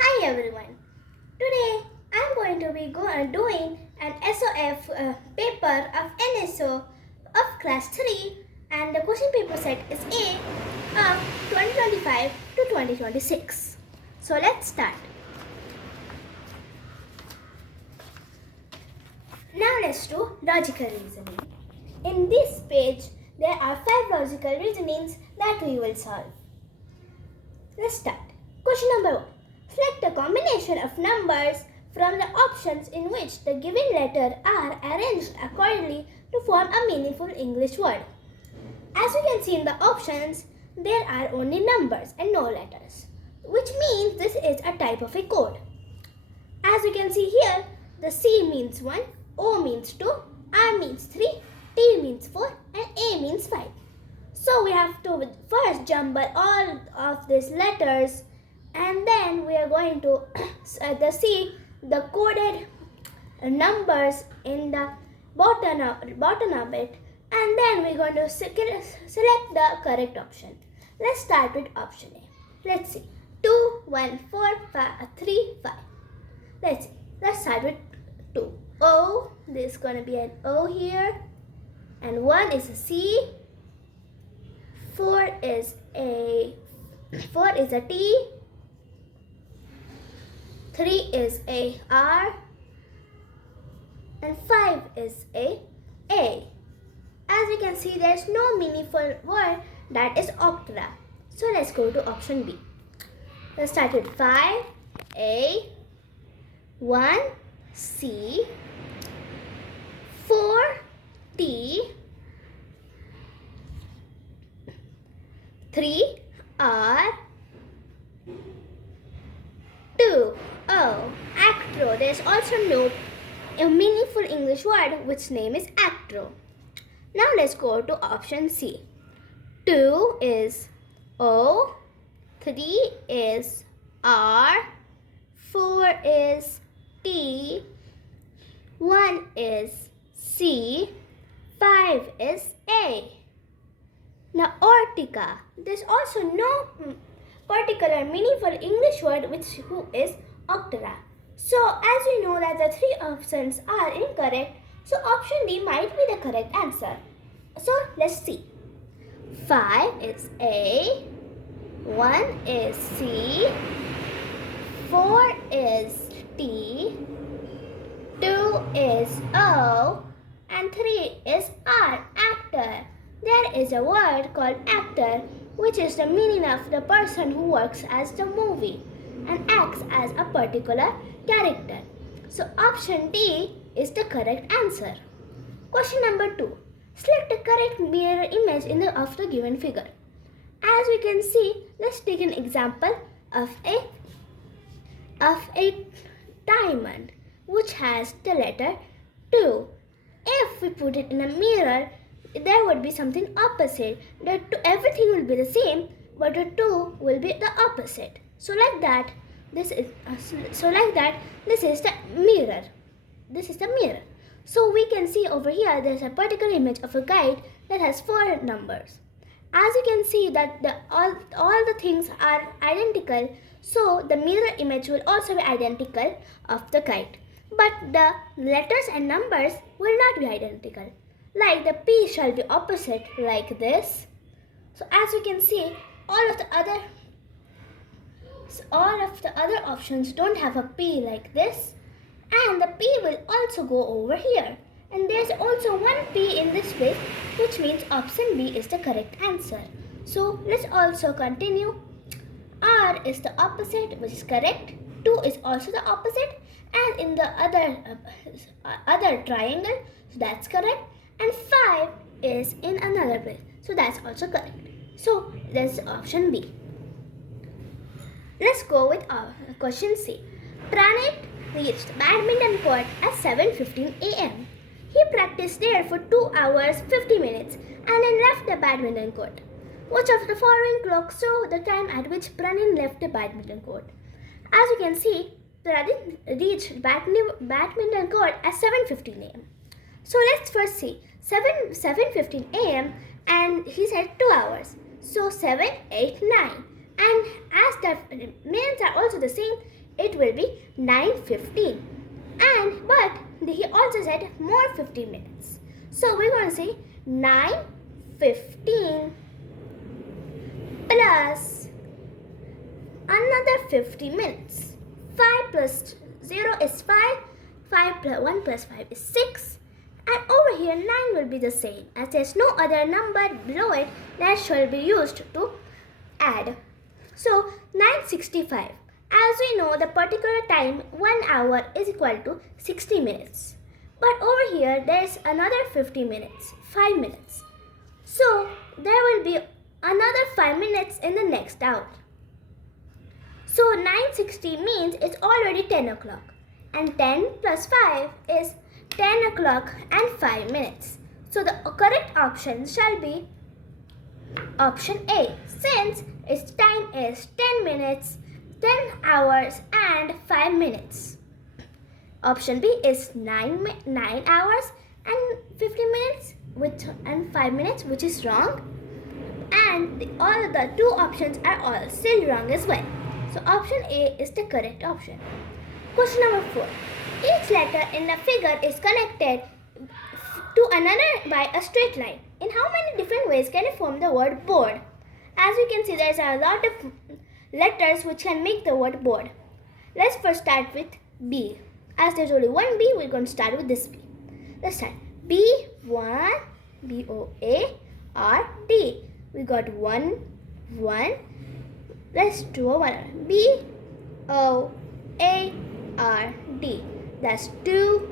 Hi everyone. Today I'm going to be doing an SOF paper of NSO of class 3, and the question paper set is A of 2025 to 2026. So let's start. Now let's do logical reasoning. In this page there are 5 logical reasonings that we will solve. Let's start. Question number 1. Select a combination of numbers from the options in which the given letters are arranged accordingly to form a meaningful English word. As you can see in the options, there are only numbers and no letters, which means this is a type of a code. As you can see here, the C means 1, O means 2, R means 3, T means 4, and A means 5. So we have to first jumble all of these letters, and then we are going to see the coded numbers in the bottom of it, and then we're going to select the correct option. Let's start with option A. Let's see. 2, 1, 4, 5, 3, 5. Let's see. Let's start with 2. O. There's going to be an O here. And 1 is a C. 4 is a T. 3 is a R. And 5 is a A. As you can see, there is no meaningful word that is octa. So let's go to option B. Let's start with 5, A, 1, C, 4, T, 3, R, 2, O. Actro. There is also no meaningful English word which name is actro. Now let's go to option C. 2 is O, 3 is R, 4 is T, 1 is C, 5 is A. Now ortica. There's also no particular meaningful English word who is octara. So as we know that the 3 options are incorrect, so option D might be the correct answer. So let's see. 5 is A, 1 is C, 4 is T, 2 is O, and 3 is R, actor. There is a word called actor, which is the meaning of the person who works as the movie and acts as a particular character. So option D is the correct answer. Question number 2. Select the correct mirror image of the given figure. As we can see, let's take an example of a diamond which has the letter 2. If we put it in a mirror, there would be something opposite. Everything will be the same, but the 2 will be the opposite. So like that, this is the mirror. This is the mirror. So we can see over here there's a particular image of a kite that has 4 numbers. As you can see that all the things are identical, so the mirror image will also be identical of the kite. But the letters and numbers will not be identical. Like the P shall be opposite like this. So as you can see, all of the other options don't have a P like this, and the P will also go over here. And there's also one P in this place, which means option B is the correct answer. So let's also continue. R is the opposite, which is correct. 2 is also the opposite, and in the other triangle, so that's correct. And 5 is in another place, so that's also correct. So that's option B. Let's go with question C. Pranit reached badminton court at 7:15 a.m. He practiced there for 2 hours 50 minutes and then left the badminton court. Which of the following clocks show the time at which Pranit left the badminton court? As you can see, Pranit reached badminton court at 7:15 a.m. So let's first see 7:15 a.m. and he said 2 hours. So 7, 8, 9. And as the minutes are also the same, it will be 9:15. But he also said more 15 minutes. So we're going to say 9:15 plus another 50 minutes. 5 plus 0 is 5. 5 plus 1 plus 5 is 6. And over here 9 will be the same, as there's no other number below it that shall be used to add. So 9:65. As we know, the particular time 1 hour is equal to 60 minutes. But over here there is another 50 minutes, 5 minutes. So there will be another 5 minutes in the next hour. So 9:60 means it's already 10 o'clock. And 10 plus 5 is 10 o'clock and 5 minutes. So the correct option shall be option A, since its time is 10 minutes, 10 hours and 5 minutes. Option B is 9 hours and 50 minutes and 5 minutes, which is wrong. And all the two options are all still wrong as well. So option A is the correct option. Question number 4. Each letter in the figure is connected to another by a straight line. In how many different ways can you form the word board? As you can see, there is a lot of letters which can make the word board. Let's first start with B. As there's only one B, we're going to start with this B. Let's start. B1, B-O-A-R-D. We got 1. Let's do a 1. B-O-A-R-D. That's 2.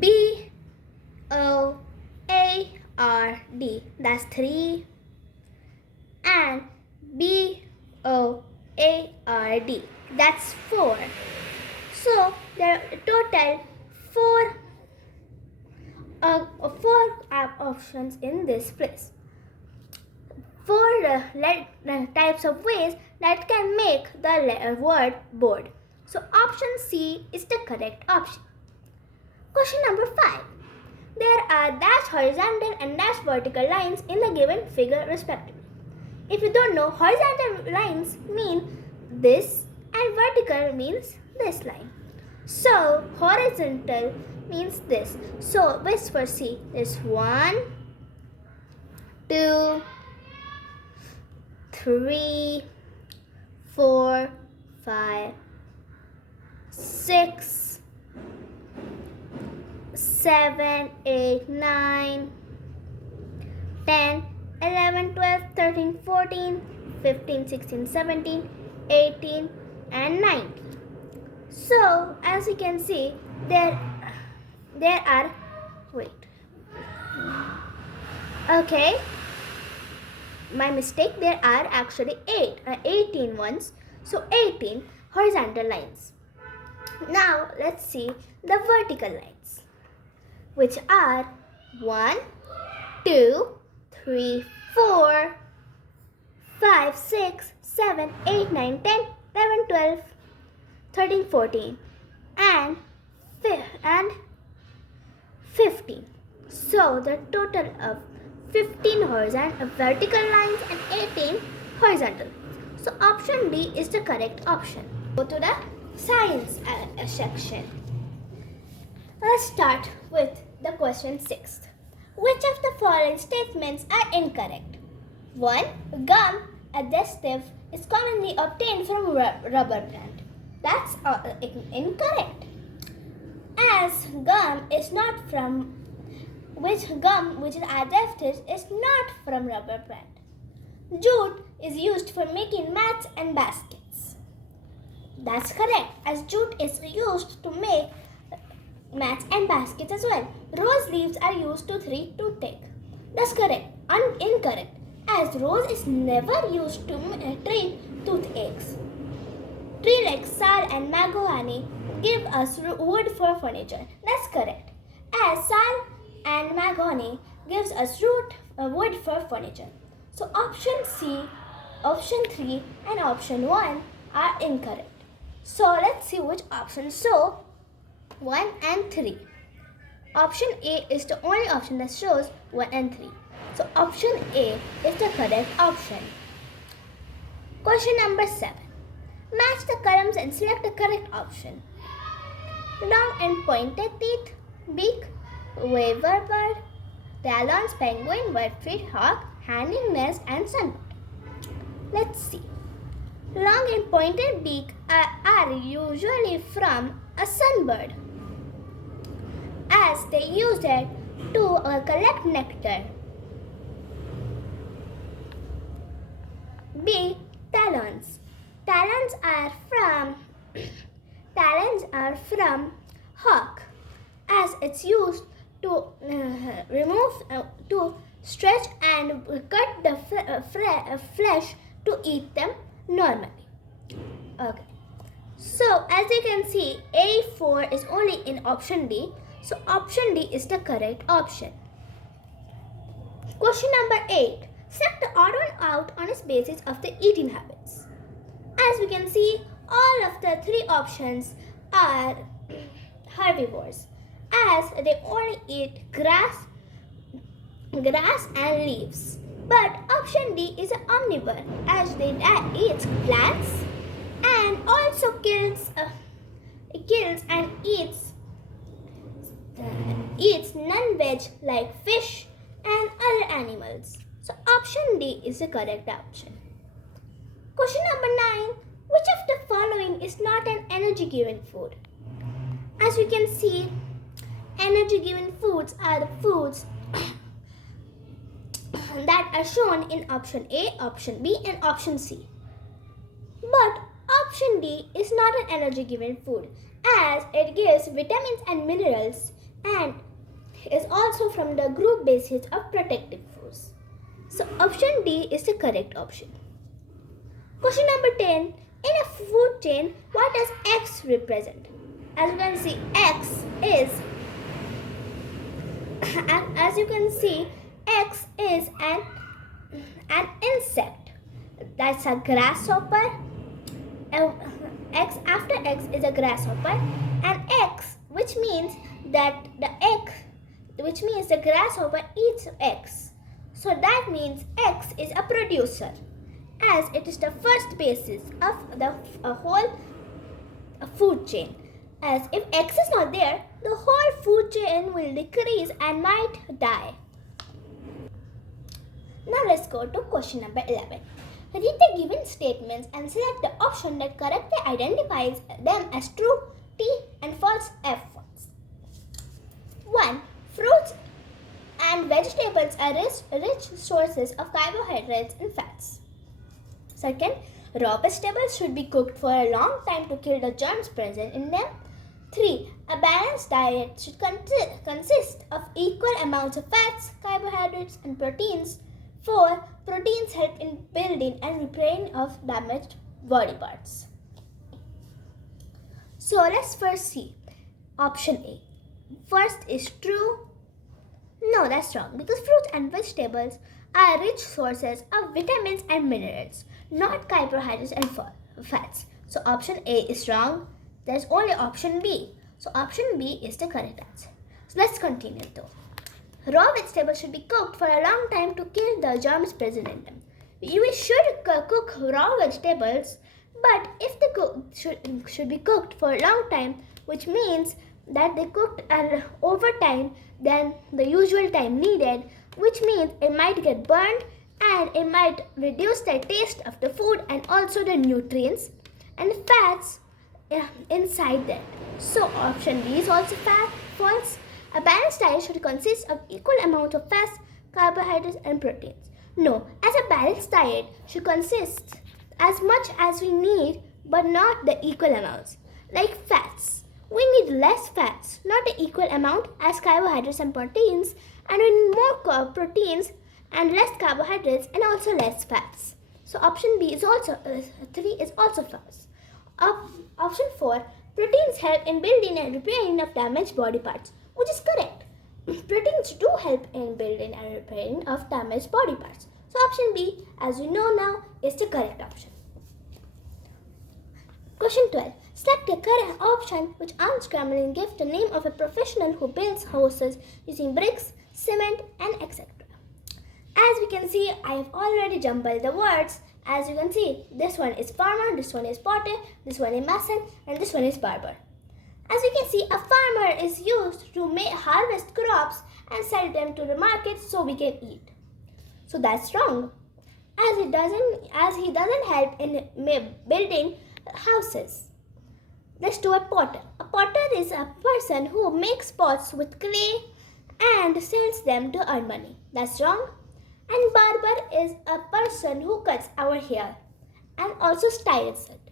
B-O-A-R-D. That's 3. And B-O-A-R-D. That's 4. So there are total 4 options in this place. 4 types of ways that can make the word board. So option C is the correct option. Question number 5. There are dash horizontal and dash vertical lines in the given figure respectively. If you don't know, horizontal lines mean this and vertical means this line. So horizontal means this. So this for C is 1, 2, 3, 4, 5, 6, 7, 8, 9, 10, 11, 12, 13, 14, 15, 16, 17, 18 and 19. So as you can see, there are my mistake, there are actually 18 ones. So 18 horizontal lines. Now let's see the vertical lines, which are 1, 2, 3, 4, 5, 6, 7, 8, 9, 10, 11, 12, 13, 14 and 15. So the total of 15 vertical lines and 18 horizontal. So option B is the correct option. Go to the science section. Let's start with the question 6. Which of the following statements are incorrect? 1. Gum adhesive is commonly obtained from rubber plant. That's incorrect. As gum is not from which is adhesive is not from rubber plant. Jute is used for making mats and baskets. That's correct, as jute is used to make mats and baskets as well. Rose leaves are used to treat toothache. That's correct. Incorrect, as rose is never used to treat toothaches. Trees like sal and mahogany give us wood for furniture. That's correct, as sal and mahogany gives us wood for furniture. So option C, option 3 and option 1 are incorrect. So let's see which options. So 1 and 3. Option A is the only option that shows 1 and 3. So option A is the correct option. Question number 7. Match the columns and select the correct option. Long and pointed teeth, beak, waver bird, talons, penguin, white-feet hawk, hanging nest, and sunbird. Let's see. Long and pointed beak are usually from a sunbird, as they use it to collect nectar. B. Talons. Talons are from hawk, as it's used to to stretch and cut the flesh to eat them normally. Okay. So as you can see, A4 is only in option D. So option D is the correct option. Question number 8. Select the odd one out on its basis of the eating habits. As we can see, all of the three options are herbivores, as they only eat grass and leaves. But option D is an omnivore, as they eats plants and also kills and eats non-veg like fish and other animals. So option D is the correct option. Question number 9. Which of the following is not an energy-giving food? As you can see, energy-giving foods are the foods that are shown in option A, option B, and option C. But option D is not an energy-giving food, as it gives vitamins and minerals and is also from the group basis of protective foods. So option D is the correct option. Question number 10. In a food chain, what does X represent? As you can see, X is an insect. That's a grasshopper. After X is a grasshopper, and X, which means the grasshopper eats X. So that means X is a producer, as it is the first basis of the whole food chain. As if X is not there, the whole food chain will decrease and might die. Now let's go to question number 11. Read the given statements and select the option that correctly identifies them as true T and false F ones. 1. Fruits and vegetables are rich sources of carbohydrates and fats. Second, raw vegetables should be cooked for a long time to kill the germs present in them. 3. A balanced diet should consist of equal amounts of fats, carbohydrates, and proteins. 4. Proteins help in building and repairing of damaged body parts. So let's first see option A. First is true. No, that's wrong, because fruits and vegetables are rich sources of vitamins and minerals, not carbohydrates and fats. So option A is wrong. There's only option B. So option B is the correct answer. So let's continue though. Raw vegetables should be cooked for a long time to kill the germs present in them. We should cook raw vegetables, but if they should be cooked for a long time, which means that they cooked over time than the usual time needed, which means it might get burned and it might reduce the taste of the food and also the nutrients and fats inside that. So option B is also false. A balanced diet should consist of equal amount of fats, carbohydrates, and proteins. No, as a balanced diet should consist as much as we need, but not the equal amounts. Like fats, we need less fats, not the equal amount as carbohydrates and proteins, and we need more proteins and less carbohydrates and also less fats. So option B is also 3 is also false. Option 4, proteins help in building and repairing of damaged body parts, which is correct. Proteins do help in building and repairing of damaged body parts. So option B, as you know now, is the correct option. Question 12. Select the correct option which unscrambling gives the name of a professional who builds houses using bricks, cement, and etc. As we can see, I have already jumbled the words As you can see, this one is farmer, this one is potter, this one is mason, and this one is barber. As you can see, a farmer is used to harvest crops and sell them to the market so we can eat. So that's wrong, as he doesn't help in building houses. Let's do a potter. A potter is a person who makes pots with clay and sells them to earn money. That's wrong. And barber is a person who cuts our hair and also styles it.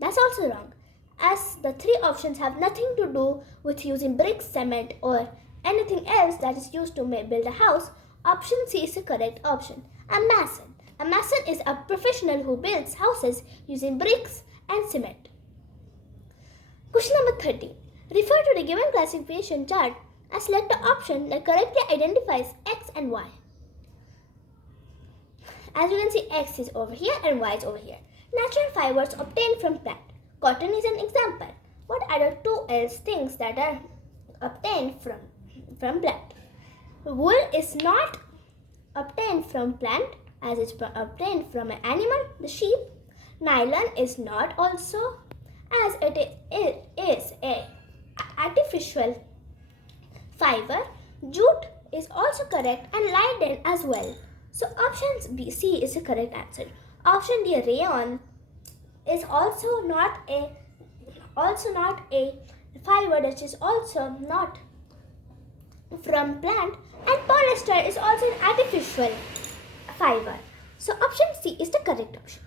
That's also wrong, as the three options have nothing to do with using bricks, cement, or anything else that is used to build a house. Option C is the correct option. A mason. A mason is a professional who builds houses using bricks and cement. Question number 13. Refer to the given classification chart and select the option that correctly identifies X and Y. As you can see, X is over here and Y is over here. Natural fibers obtained from plant. Cotton is an example. What are the two else things that are obtained from plant? Wool is not obtained from plant, as it's obtained from an animal, the sheep. Nylon is not also, as it is a artificial fiber. Jute is also correct, and linen as well. So option C is the correct answer. Option D, rayon, is also not a fiber, that is also not from plant, and polyester is also an artificial fiber. So option C is the correct option.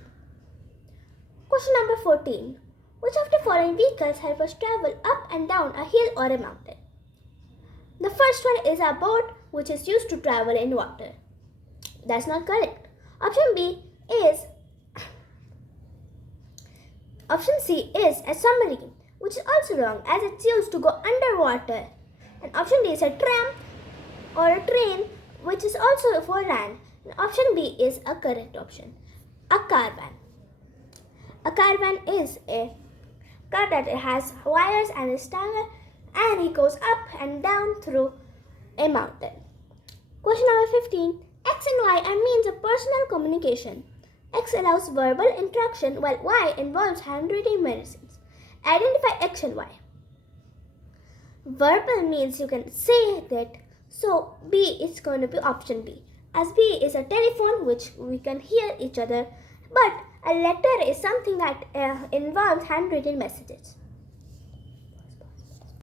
Question number 14. Which of the following vehicles help us travel up and down a hill or a mountain? The first one is a boat, which is used to travel in water. That's not correct. Option C is a submarine, which is also wrong, as it's used to go underwater. And option D is a tram or a train, which is also for land. And option B is a correct option. A caravan. A caravan is a car that has wires and a stanger, and it goes up and down through a mountain. Question number 15. X and Y are means of personal communication. X allows verbal interaction while Y involves handwritten messages. Identify X and Y. Verbal means you can say that, so B is going to be option B, as B is a telephone which we can hear each other, but a letter is something that involves handwritten messages.